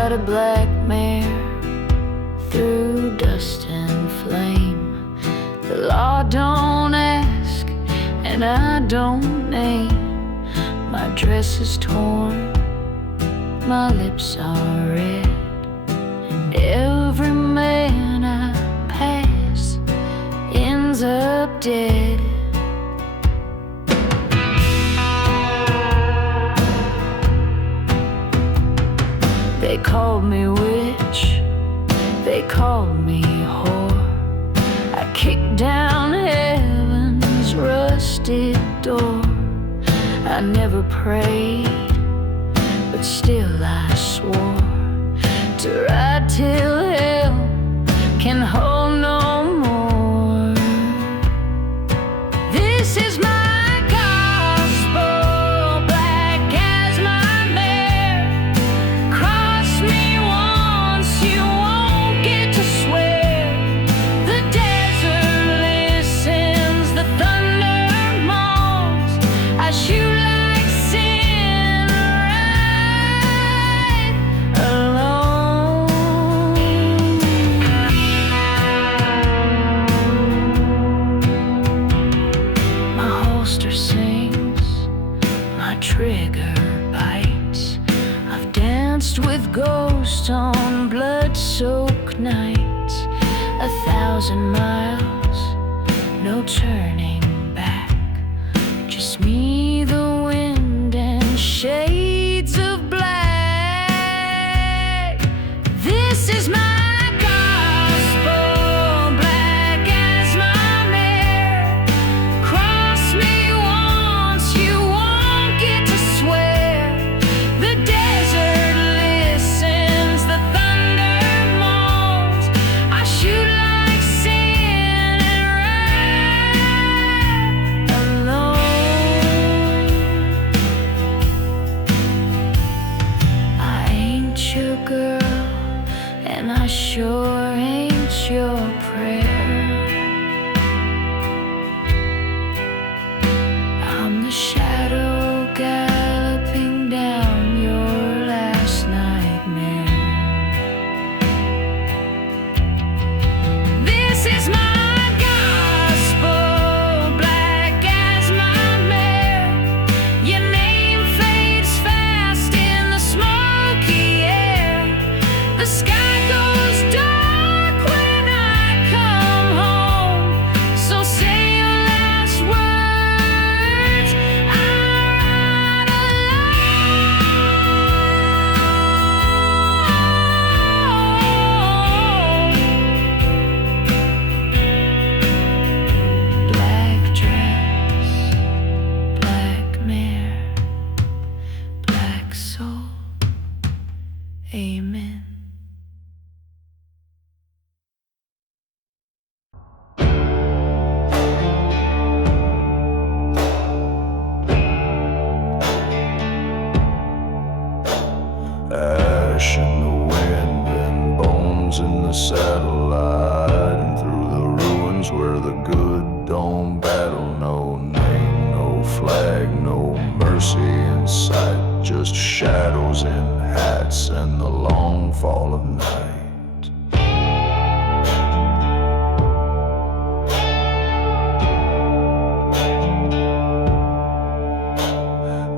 ride a black mare through dust and flame. The law don't ask and I don't name. My dress is torn, my lips are red, and every man I pass ends up dead. They called me witch, they called me whore. I kicked down heaven's rusted door. I never prayed, but still I swore to ride till hell can hold no more. This is my trigger bites. I've danced with ghosts on blood-soaked nights. 1,000 miles, no turning back. Just me, the wind, and shades of black. This is my your girl, and I sure ain't your prayer. I'm the shadow galloping down your last nightmare. This is my Amen. Ash in the wind and bones in the satellite, and through the ruins where the good don't battle. No name, no flag, no mercy in sight. Just shadows in hats and the long fall of night.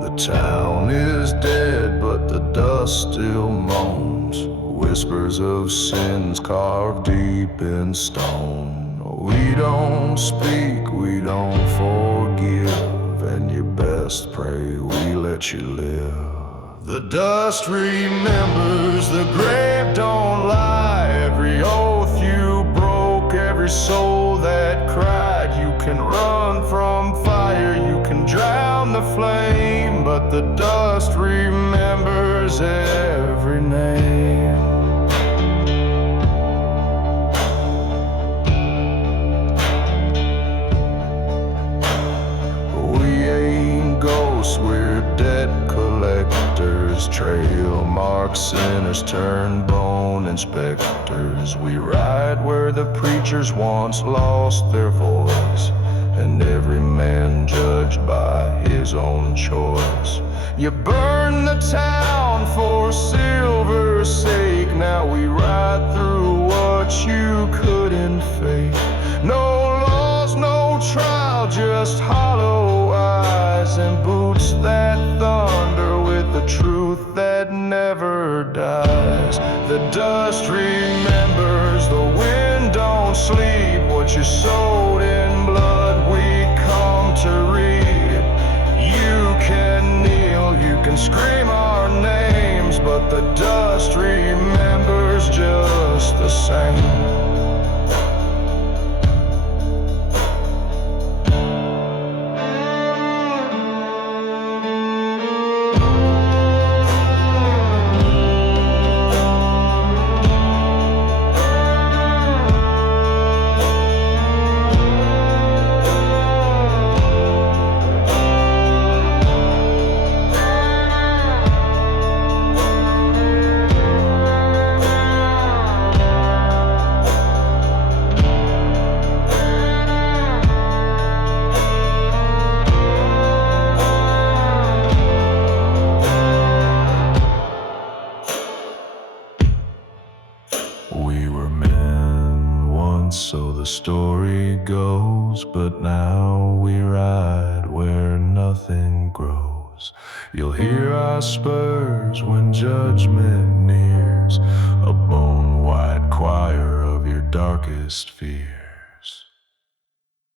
The town is dead, but the dust still moans. Whispers of sins carved deep in stone. We don't speak, we don't forgive, and you best pray we let you live. The dust remembers, the grave don't lie. Every oath you broke, every soul that cried. You can run from fire, you can drown the flame, but the dust remembers every name. We ain't ghosts, we're debt collectors. Trail marks, sinners turn bone inspectors. We ride where the preachers once lost their voice, and every man judged by his own choice. You burn the town for silver's sake. Now we ride through what you couldn't fake. No laws, no trial, just hollow eyes and boots that thunder with the truth that never dies. The dust remembers, the wind don't sleep. What you sowed in blood, we come to reap. You can kneel, you can scream our names, but the dust remembers just the same. We were men once, so the story goes, but now we ride where nothing grows. You'll hear our spurs when judgment nears, a bone-wide choir of your darkest fears.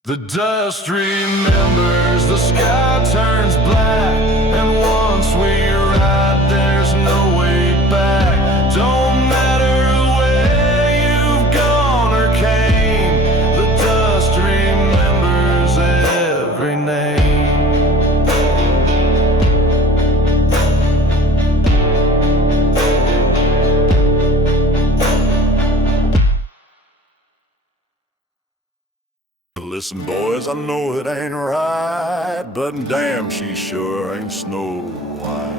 The dust remembers, the sky turns black, and once we ride, there's no way back. Don't matter where you've gone or came, the dust remembers every name. Listen, boys, I know it ain't right, but damn, she sure ain't Snow White.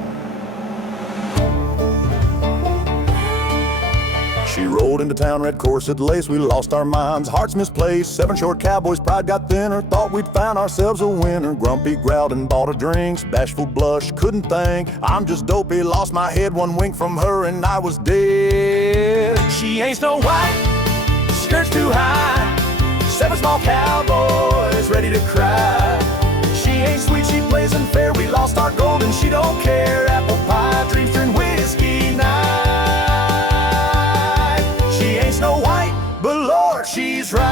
She rolled into town, red corset lace, we lost our minds, hearts misplaced. 7 short cowboys, pride got thinner, thought we'd found ourselves a winner. Grumpy growled and bought her drinks, bashful blush, couldn't think. I'm just dopey, lost my head, one wink from her and I was dead. She ain't Snow White, skirts too high, 7 small cowboys ready to cry. She ain't sweet, she plays unfair, we lost our gold and she don't care. Apple pie, dreams turn whiskey night. She ain't Snow White, but Lord, she's right.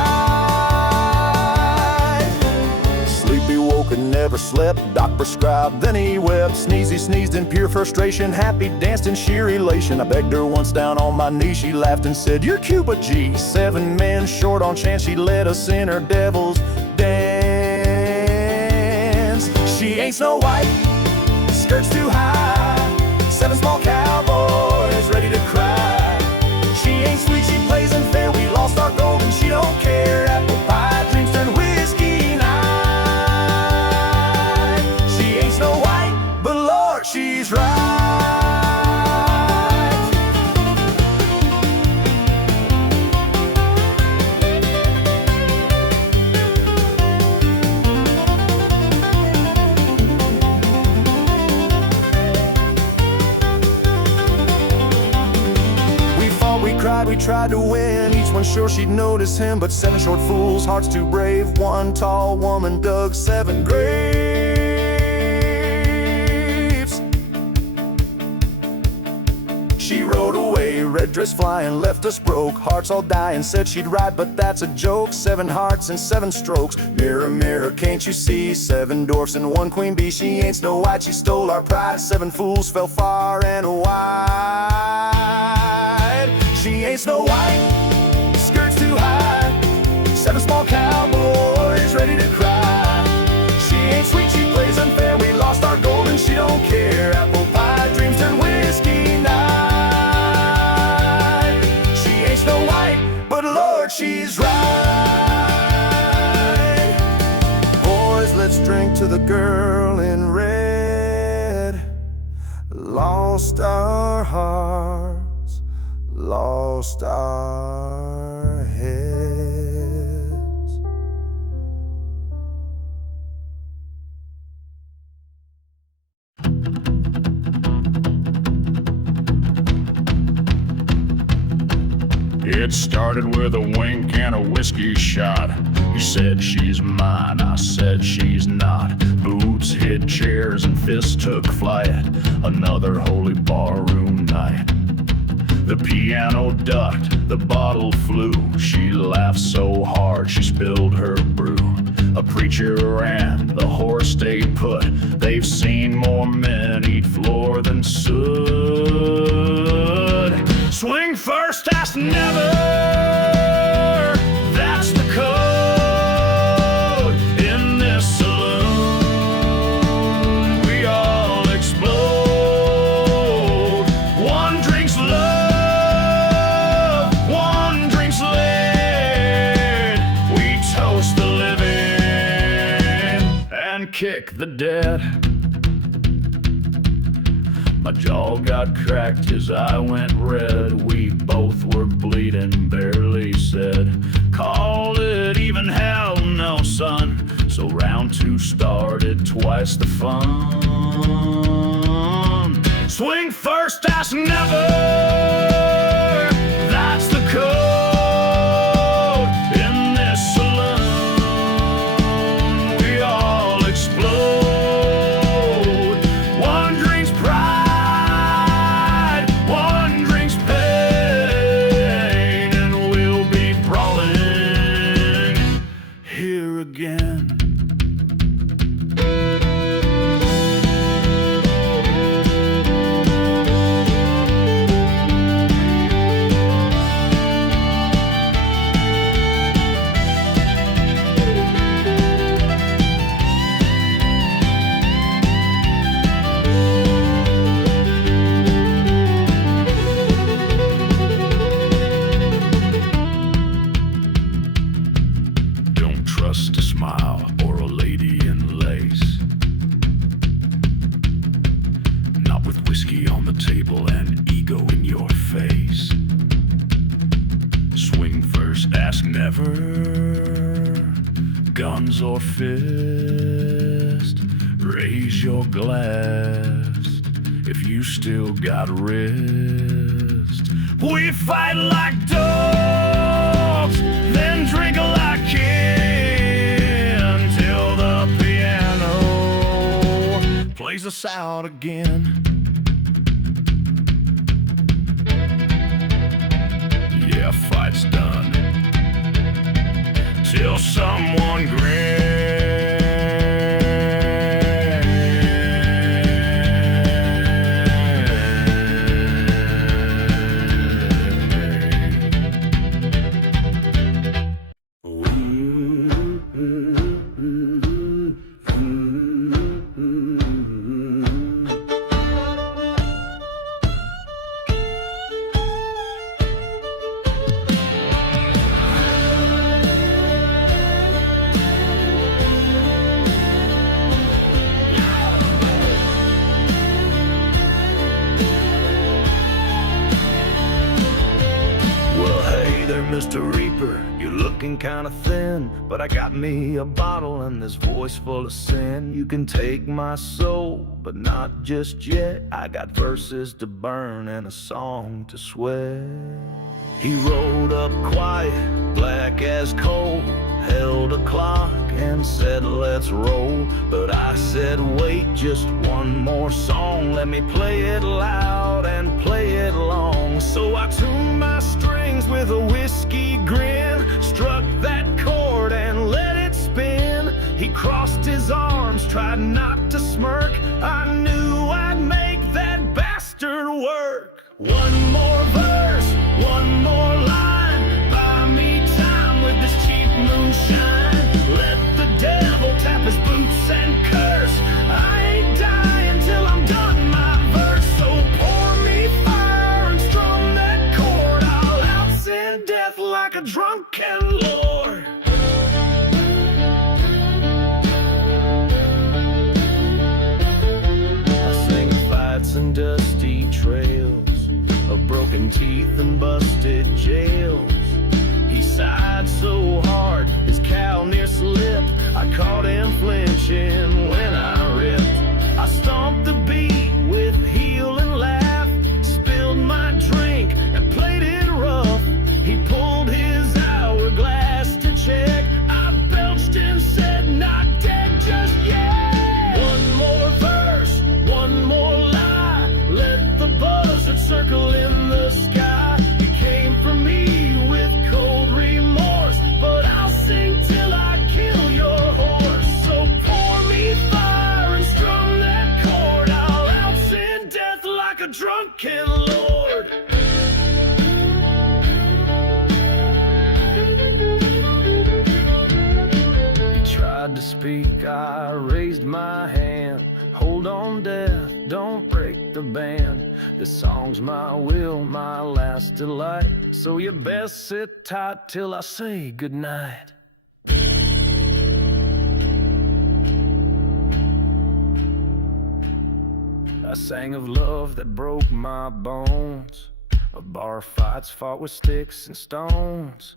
Sleepy woke and never slept, doc prescribed, then he wept. Sneezy sneezed in pure frustration, happy danced in sheer elation. I begged her once down on my knee, she laughed and said, "You're cute, but gee, 7 men short on chance she let us in her devil's dance." She ain't Snow White, skirts too high, 7 small cowboys ready to cry. She ain't sweet, she plays unfair, we lost our gold and she don't care. Apple pie, dreams turn whiskey night. She ain't Snow White, but Lord, she's right. We cried, we tried to win, each one sure she'd notice him. But 7 short fools, hearts too brave, 1 tall woman dug 7 graves. She rode away, red dress flying, left us broke, hearts all dying, said she'd ride, but that's a joke. 7 hearts and 7 strokes, mirror, mirror, can't you see? 7 dwarfs and 1 queen bee. She ain't Snow White, she stole our pride. 7 fools fell far and wide. She ain't Snow White, skirts too high, 7 small cowboys ready to cry. She ain't sweet, she plays unfair, we lost our gold and she don't care. Apple pie, dreams turn whiskey night. She ain't Snow White, but Lord, she's right. Boys, let's drink to the girl in red. Lost our hearts, lost our heads. It started with a wink and a whiskey shot. He said she's mine, I said she's not. Boots hit chairs and fists took flight. Another holy barroom night. The piano ducked, the bottle flew. She laughed so hard she spilled her brew. A preacher ran, the horse stayed put. They've seen more men eat floor than soot. Swing first, ask never. That's the code in this saloon. We all explode. One drinks love, one drinks lead. We toast the living and kick the dead. My jaw got cracked as I went red. We both were bleeding, barely said. Called it even, hell no, son. So round two started, twice the fun. Swing first, ask never. That's the code in this saloon. We all explode. One drinks pride, one drinks pain, and we'll be brawling here again. Trust a smile or a lady in lace. Not with whiskey on the table and ego in your face. Swing first, ask never. Guns or fist. Raise your glass if you still got wrist. We fight like dogs, then drink like kids. Plays us out again. Yeah, fight's done till someone grins. Mr. Reaper, you're looking kinda thin, but I got me a bottle and this voice full of sin. You can take my soul, but not just yet. I got verses to burn and a song to sweat. He rolled up quiet, black as coal, held a clock and said let's roll. But I said wait, just one more song. Let me play it loud and play it long. So I tuned my strings with a whiskey grin, struck that chord and let it spin. He crossed his arms, tried not to smirk. I knew I'd make that bastard work. One more verse, one more line. Buy me time with this cheap moonshine. Let the devil tap his boots and curse. I ain't dying till I'm done my verse. So pour me fire and strum that chord. I'll outsend death like a drunken lord. I sing fights and dusty trails of broken teeth and busted jails. He sighed so hard, his cowl near slipped. I caught him flinching when I ripped. I stomped the beat with heel and laugh, spilled my drink and played it rough. He pulled speak, I raised my hand. Hold on, death, don't break the band. This song's my will, my last delight. So you best sit tight till I say goodnight. I sang of love that broke my bones, of bar fights fought with sticks and stones.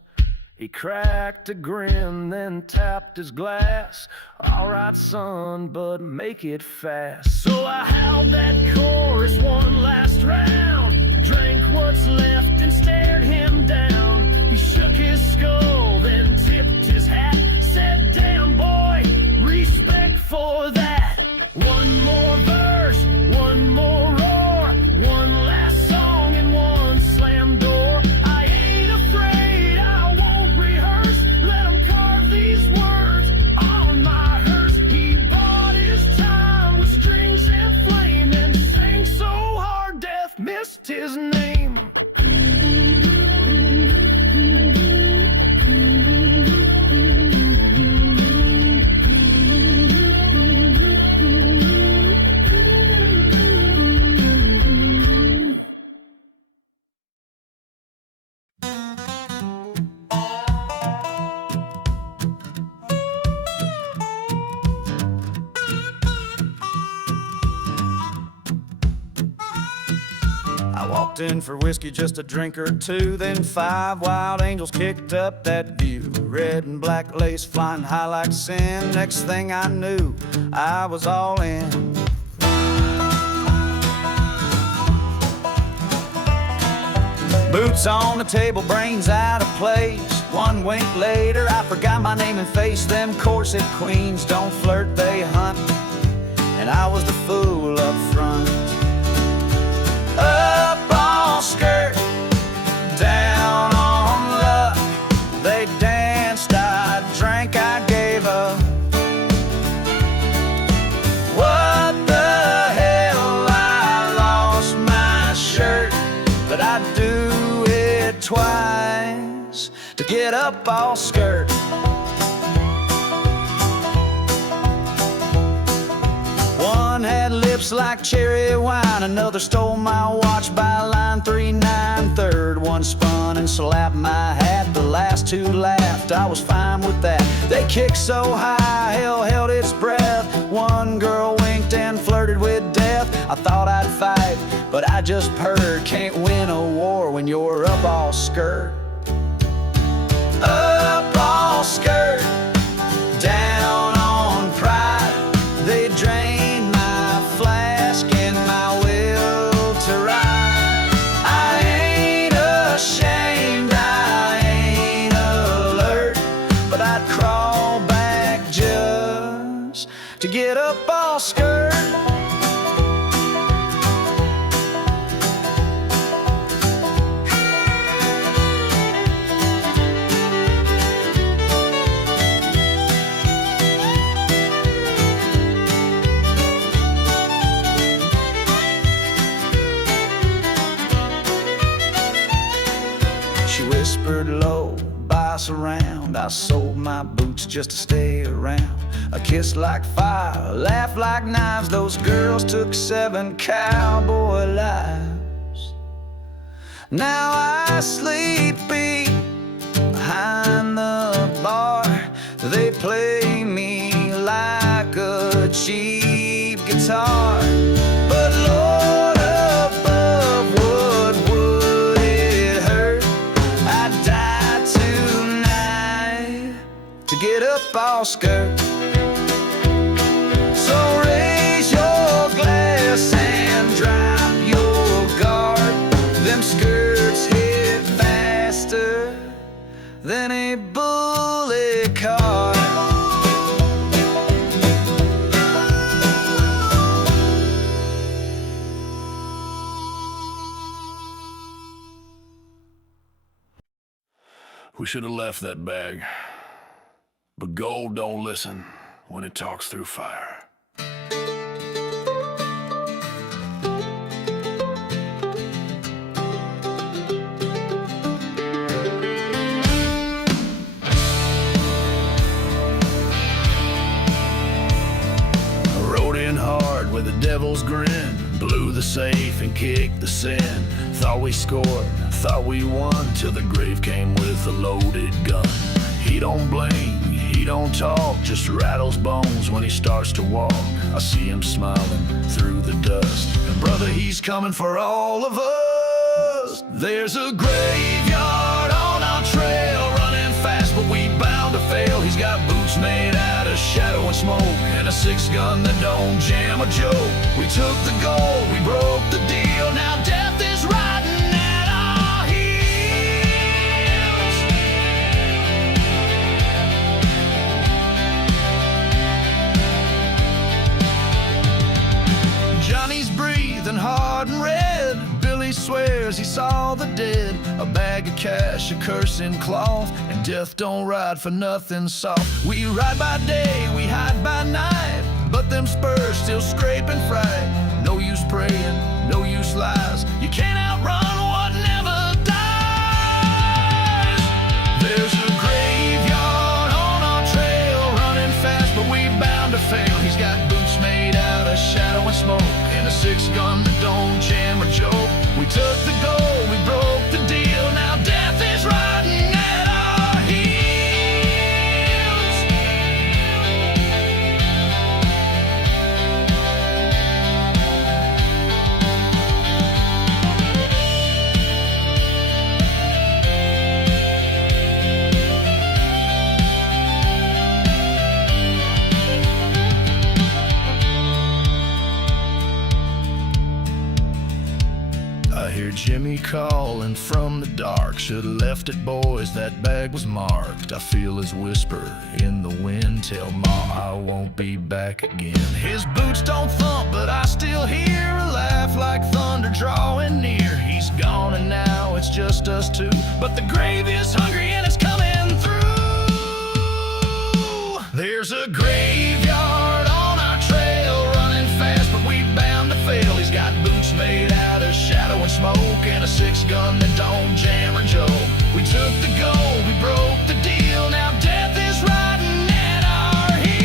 He cracked a grin, then tapped his glass. All right, son, but make it fast. So I howled that chorus one last round, drank what's left and stared him down. He shook his skull, then tipped his hat, said, "Damn boy, respect for that." One more verse, one more roar, one last song and one slam door. I ain't afraid, I won't rehearse. Let him carve these words on my hearse. He bought his time with strings and flame, and sang so hard death missed his name. I walked in for whiskey, just a drink or two, then 5 wild angels kicked up that view. Red and black lace flying high like sin. Next thing I knew, I was all in. Boots on the table, brains out of place. One wink later, I forgot my name and face. Them corset queens don't flirt, they hunt, and I was the fool up front. Up on skirt, down on luck. They danced, I drank, I gave up. What the hell, I lost my shirt, but I'd do it twice to get up all skirt. One had lips like cherry wine, another stole my watch by line 3/9. Third one spun and slapped my hat. The last two laughed, I was fine with that. They kicked so high, hell held its breath. One girl winked and flirted with death. I thought I'd fight, but I just purred. Can't win a war when you're up all skirt. Up all skirt, down on pride. They drained my flask and my will to ride. I ain't ashamed, I ain't alert, but I'd crawl back just to get up all skirt. Whispered low, buy us around. I sold my boots just to stay around. A kiss like fire, laugh like knives. Those girls took 7 cowboy lives. Now I sleep behind the bar. They play me like a cheap guitar. But Lord above, what would it hurt? I'd die tonight to get up all skirt. So raise your glass and drop your guard. Them skirts hit faster than a bullet car. We should have left that bag. But gold don't listen when it talks through fire. devil's grin, blew the safe and kicked the sin. Thought we scored, thought we won, till the grave came with a loaded gun. He don't blink, he don't talk, just rattles bones when he starts to walk. I see him smiling through the dust, and brother, he's coming for all of us. There's a graveyard on our trail, running fast but we bound to fail. He's got boots made out of shadow and smoke, and a 6-gun that don't jam a joke. We took the goal, we broke the deal, now death is riding at our heels. Johnny's breathing hard and red. Billy swears he saw the dead. A bag of cash, a curse in cloth, and death don't ride for nothing soft. We ride by day, we hide by night, but them spurs still scraping fright. No use praying, no use lies, you can't outrun what never dies. There's a graveyard on our trail, running fast but we bound to fail. He's got boots made out of shadow and smoke, and a 6-gun that don't jam or joke. We took the goal, we broke the deal, now death is riding at our heels. I hear Jimmy calling from the dark. Should've left it, boys, that bag was marked. I feel his whisper in the wind, tell Ma I won't be back again. His boots don't thump, but I still hear a laugh like thunder drawing near. He's gone and now it's just us two, but the grave is hungry and it's coming through. There's a graveyard on our trail, running fast but we bound to fail. He's got boots made out of shadow and smoke, and a 6-gun that don't jam or joke. We took the goal, we broke the deal, now death is riding at our heels.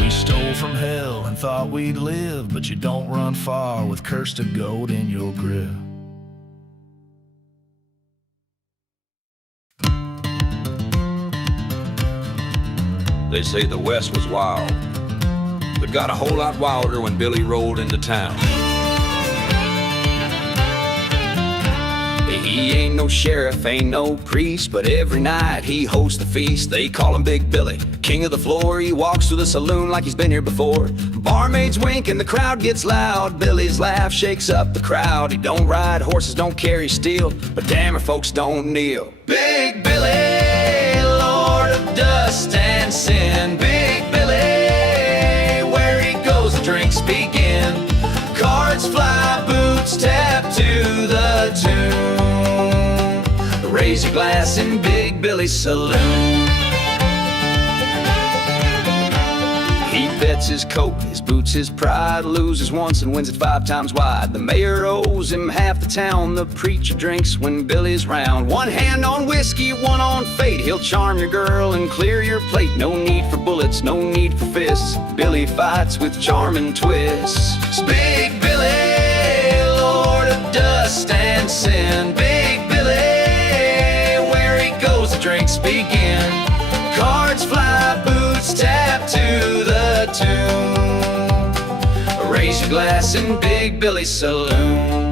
We stole from hell and thought we'd live, but you don't run far with cursed of gold in your grip. They say the West was wild, but got a whole lot wilder when Billy rolled into town. He ain't no sheriff, ain't no priest, but every night he hosts the feast. They call him Big Billy, king of the floor. He walks through the saloon like he's been here before. Barmaids wink and the crowd gets loud. Billy's laugh shakes up the crowd. He don't ride horses, don't carry steel, but damn, folks don't kneel. Big Billy, lord of dust and sin. Big Billy, where he goes the drinks begin. Cards fly, boots tap to the tune. Raise your glass in Big Billy's saloon. He bets his coat, his boots, his pride. Loses once and wins it 5 times wide. The mayor owes him half the town. The preacher drinks when Billy's round. One hand on whiskey, one on fate. He'll charm your girl and clear your plate. No need for bullets, no need for fists. Billy fights with charm and twists. It's Big Billy, lord of dust and sin. Big Billy, where he goes the drinks begin. Cards fly, boots tap to the tune. Raise your glass in Big Billy's saloon.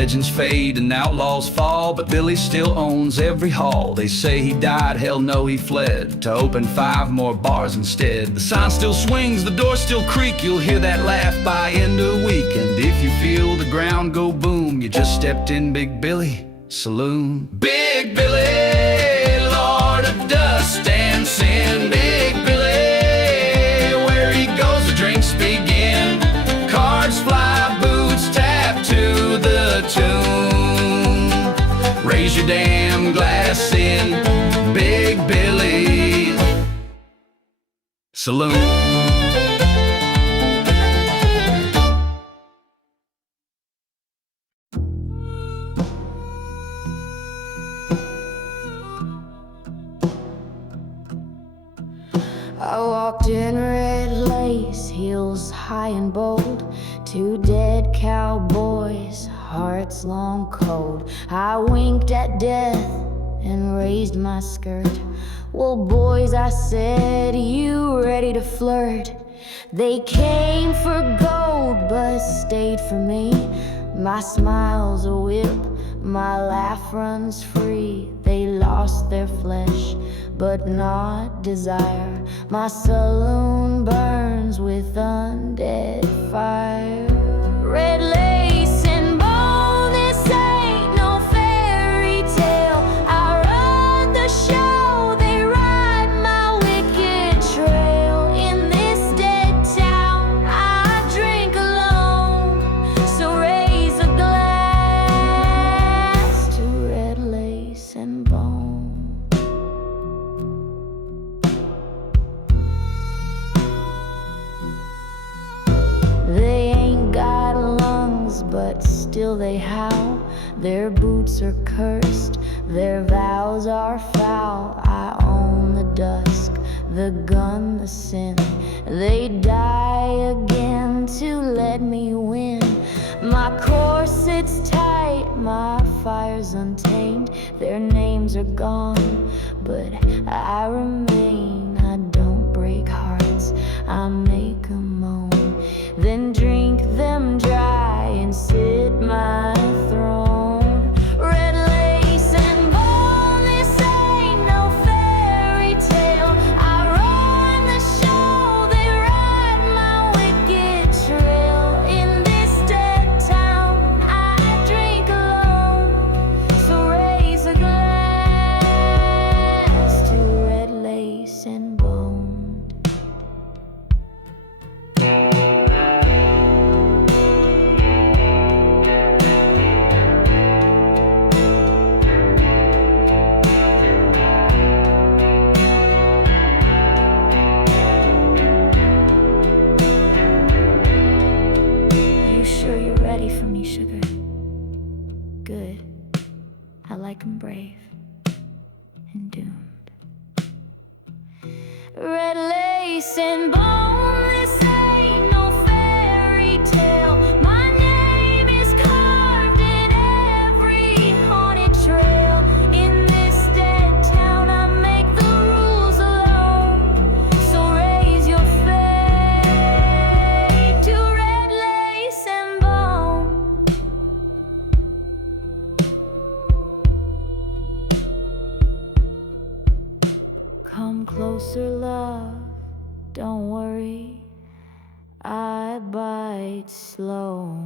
Legends fade and outlaws fall, but Billy still owns every hall. They say he died, hell no, he fled to open 5 more bars instead. The sign still swings, the door still creak. You'll hear that laugh by end of week. And if you feel the ground go boom, you just stepped in Big Billy Saloon. Big Billy, Lord of dust and sin. Big Billy, where he goes the drinks begin. Cards fly, boots tap to the tune. Raise your damn glass in Big Billy Saloon. I walked in red lace, heels high and bold. 2 dead cowboys, hearts long cold. I winked at death and raised my skirt. Well, boys, I said, you ready to flirt? They came for gold, but stayed for me. My smile's a whip, my laugh runs free. They lost their flesh, but not desire. My saloon burns with undead fire. Red lace and bone, this ain't no fairy tale. I run the show, they ride my wicked trail. In this dead town, I drink alone. So raise a glass to red lace and bone. They ain't got lungs, but still they howl. Their boots are cursed, their vows are foul. I own the dusk, the gun, the sin. They die again to let me win. My corset's tight, my fire's untamed. Their names are gone, but I remain. I don't break hearts, I make 'em moan. Then drink them dry and sit my throne. Red lace and bone, this ain't no fairy tale. I run the show, they ride my wicked trail. In this dead town, I drink alone. So raise a glass to red lace and bone. Ready for me, sugar? Good. I like 'em brave and doomed. Red lace and bone, this ain't no fairy tale. My name is carved in every haunted trail. In this dead town, I make the rules alone. So raise your fate to red lace and bone. Come closer, love, don't worry, I bite slow.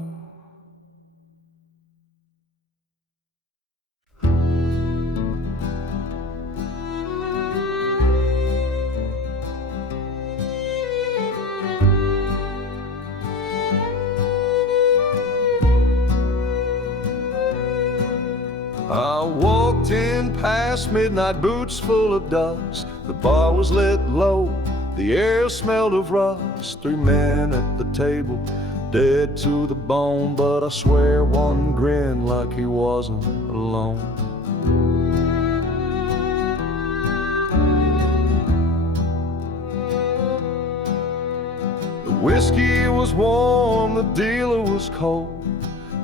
I walked in past midnight, boots full of dust. The bar was lit low, the air smelled of rust. 3 men at the table, dead to the bone, but I swear one grinned like he wasn't alone. The whiskey was warm, the dealer was cold.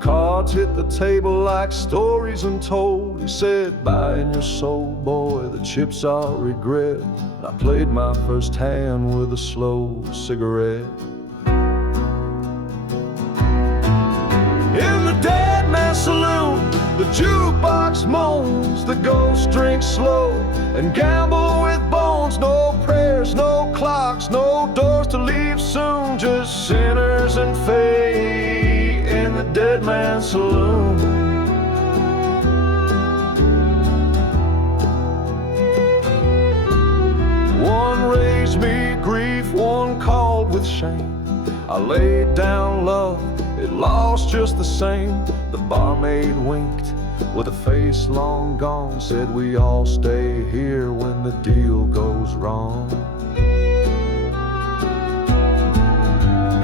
Cards hit the table like stories untold. He said, buying your soul, boy, the chips are regret. And I played my first hand with a slow cigarette. In the dead man's Saloon. The jukebox moans, the ghost drinks slow and gamble with bones. No prayers, no clocks, no doors to leave soon. Just sinners and fate in the dead man's saloon. One raised me grief, one called with shame. I laid down love, it lost just the same. The barmaid winked with a face long gone, said we all stay here when the deal goes wrong.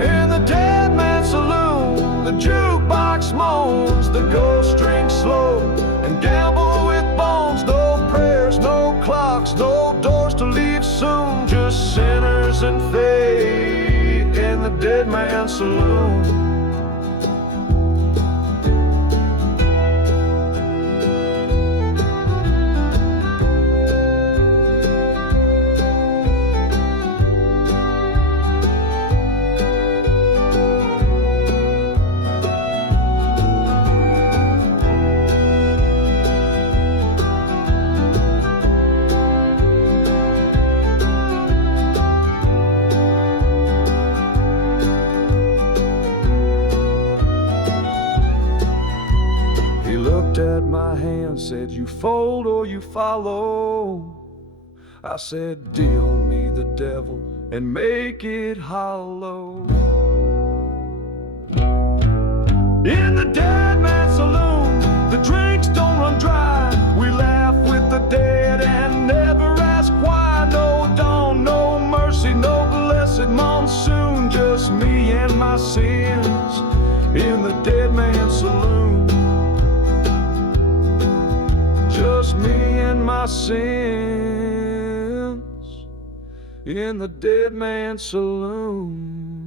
In the dead man's saloon, the jukebox moans, the ghost drinks slow and gamble with bones. No prayers, no clocks, no doors to leave soon. Just sinners and fate in the dead man's saloon. At my hand, said you fold or you follow. I said deal me the devil and make it hollow. In the dead man's saloon, the drinks don't run dry. We laugh with the dead and never ask why. No dawn, no mercy, no blessed monsoon. Just me and my sins in the dead man's saloon. Just me and my sins in the dead man's saloon.